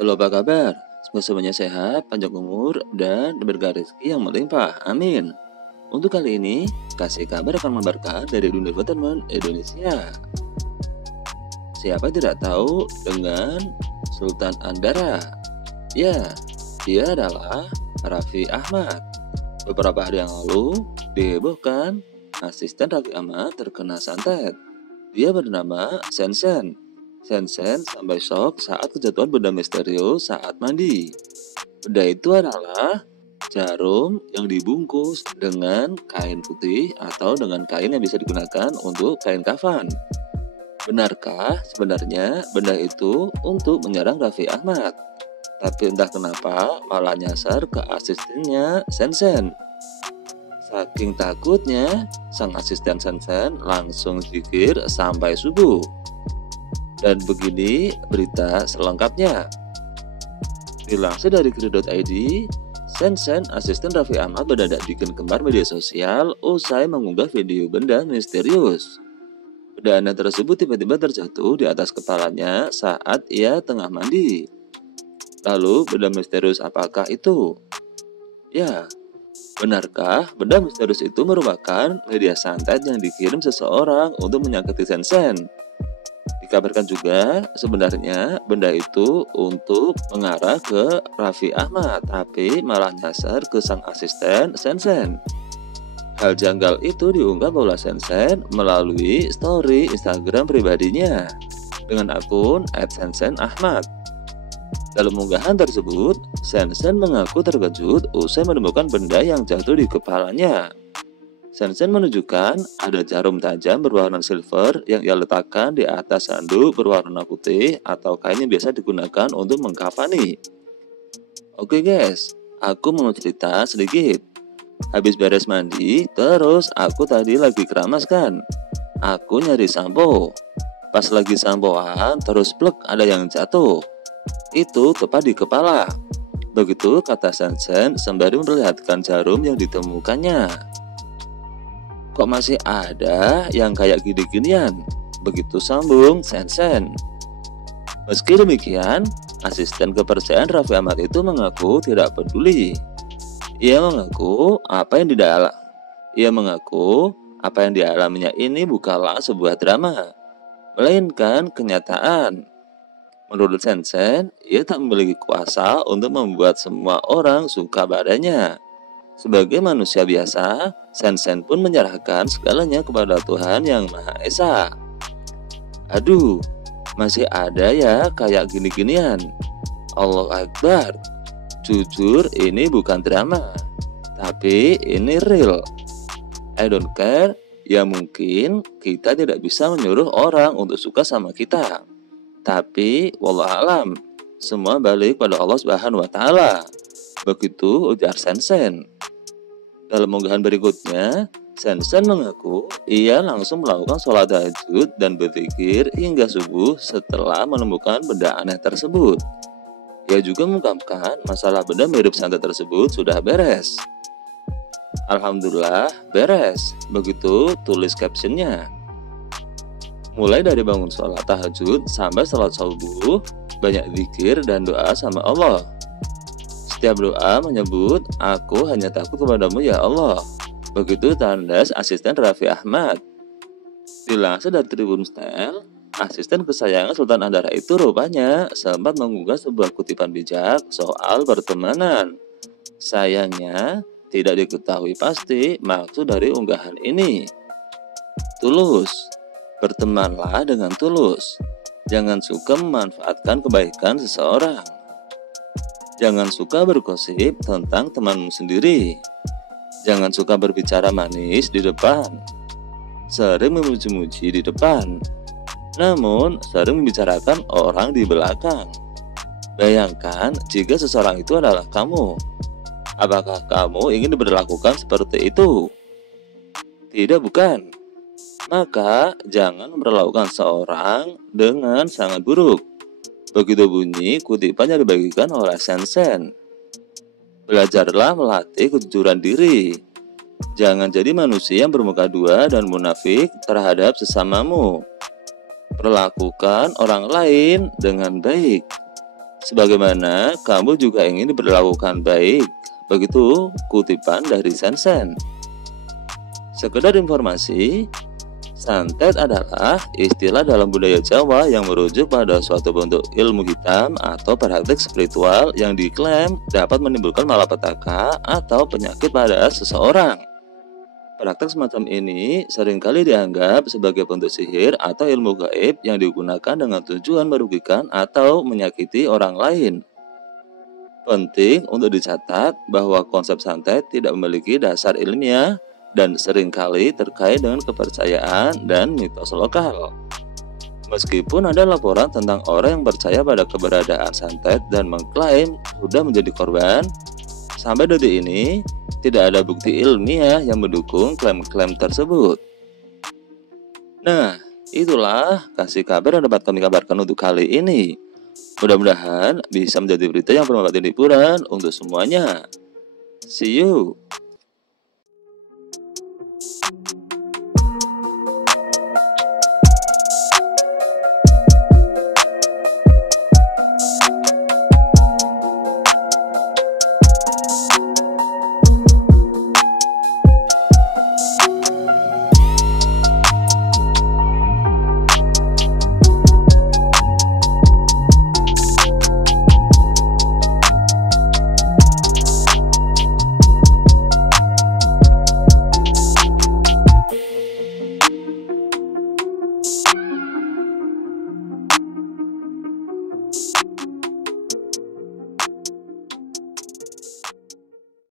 Halo, apa kabar? Semuanya sehat, panjang umur, dan berkah rezeki yang melimpah. Amin. Untuk kali ini, kasih kabar akan berkah dari dunia entertainment Indonesia. Siapa tidak tahu dengan Sultan Andara? Ya, dia adalah Raffi Ahmad. Beberapa hari yang lalu, dihebohkan asisten Raffi Ahmad terkena santet. Dia bernama Sensen. Sensen sampai shock saat kejatuhan benda misterius saat mandi. Benda itu adalah jarum yang dibungkus dengan kain putih atau dengan kain yang bisa digunakan untuk kain kafan. Benarkah sebenarnya benda itu untuk menyerang Raffi Ahmad? Tapi entah kenapa malah nyasar ke asistennya Sensen. Saking takutnya, sang asisten Sensen langsung zikir sampai subuh. Dan begini berita selengkapnya. Dilansir dari Kri.id, Sensen, asisten Raffi Ahmad mendadak bikin kembar media sosial usai mengunggah video benda misterius. Benda aneh tersebut tiba-tiba terjatuh di atas kepalanya saat ia tengah mandi. Lalu benda misterius apakah itu? Ya, benarkah benda misterius itu merupakan media santet yang dikirim seseorang untuk menyakiti Sensen? Dikabarkan juga sebenarnya benda itu untuk mengarah ke Raffi Ahmad, tapi malah nyasar ke sang asisten Sensen. Hal janggal itu diunggah oleh Sensen melalui story Instagram pribadinya dengan akun @sensenahmad. Dalam unggahan tersebut, Sensen mengaku terkejut usai menemukan benda yang jatuh di kepalanya. Sensen menunjukkan ada jarum tajam berwarna silver yang ia letakkan di atas handuk berwarna putih atau kain yang biasa digunakan untuk mengkafani. Oke guys, aku mau cerita sedikit. Habis beres mandi, terus aku tadi lagi keramas kan. Aku nyari sampo. Pas lagi sampoan, terus plek ada yang jatuh. Itu tepat di kepala. Begitu kata Sensen sembari memperlihatkan jarum yang ditemukannya. Kok masih ada yang kayak gini-ginian? Begitu sambung Sensen. Meski demikian, asisten kepercayaan Raffi Ahmad itu mengaku tidak peduli. Ia mengaku apa yang dialaminya ini bukanlah sebuah drama, melainkan kenyataan. Menurut Sensen, ia tak memiliki kuasa untuk membuat semua orang suka padanya. Sebagai manusia biasa, Sensen pun menyerahkan segalanya kepada Tuhan Yang Maha Esa. Aduh, masih ada ya kayak gini-ginian. Allahu Akbar. Jujur ini bukan drama, tapi ini real. I don't care. Ya mungkin kita tidak bisa menyuruh orang untuk suka sama kita. Tapi wallahualam, semua balik pada Allah Subhanahu wa Ta'ala. Begitu ujar Sensen. Dalam unggahan berikutnya, Sensen mengaku ia langsung melakukan sholat tahajud dan berzikir hingga subuh setelah menemukan benda aneh tersebut. Ia juga mengungkapkan masalah benda mirip santet tersebut sudah beres. Alhamdulillah beres, begitu tulis captionnya. Mulai dari bangun sholat tahajud sampai sholat subuh, banyak zikir dan doa sama Allah. Setiap doa menyebut, aku hanya takut kepadamu ya Allah. Begitu tandas asisten Raffi Ahmad. Dilansir dari Tribun Style, asisten kesayangan Sultan Andara itu rupanya sempat mengunggah sebuah kutipan bijak soal pertemanan. Sayangnya, tidak diketahui pasti maksud dari unggahan ini. Tulus, bertemanlah dengan tulus. Jangan suka memanfaatkan kebaikan seseorang. Jangan suka bergosip tentang temanmu sendiri. Jangan suka berbicara manis di depan. Sering memuji-muji di depan, namun sering membicarakan orang di belakang. Bayangkan jika seseorang itu adalah kamu. Apakah kamu ingin diperlakukan seperti itu? Tidak, bukan. Maka jangan memperlakukan seorang dengan sangat buruk. Begitu bunyi kutipan yang dibagikan oleh Sensen. Belajarlah melatih kejujuran diri. Jangan jadi manusia yang bermuka dua dan munafik terhadap sesamamu. Perlakukan orang lain dengan baik. Sebagaimana kamu juga ingin diperlakukan baik. Begitu kutipan dari Sensen. Sekedar informasi, santet adalah istilah dalam budaya Jawa yang merujuk pada suatu bentuk ilmu hitam atau praktik spiritual yang diklaim dapat menimbulkan malapetaka atau penyakit pada seseorang. Praktek semacam ini seringkali dianggap sebagai bentuk sihir atau ilmu gaib yang digunakan dengan tujuan merugikan atau menyakiti orang lain. Penting untuk dicatat bahwa konsep santet tidak memiliki dasar ilmiah dan seringkali terkait dengan kepercayaan dan mitos lokal. Meskipun ada laporan tentang orang yang percaya pada keberadaan santet dan mengklaim sudah menjadi korban, sampai detik ini tidak ada bukti ilmiah yang mendukung klaim-klaim tersebut. Nah, itulah kasih kabar yang dapat kami kabarkan untuk kali ini. Mudah-mudahan bisa menjadi berita yang bermanfaat dan hiburan untuk semuanya. See you.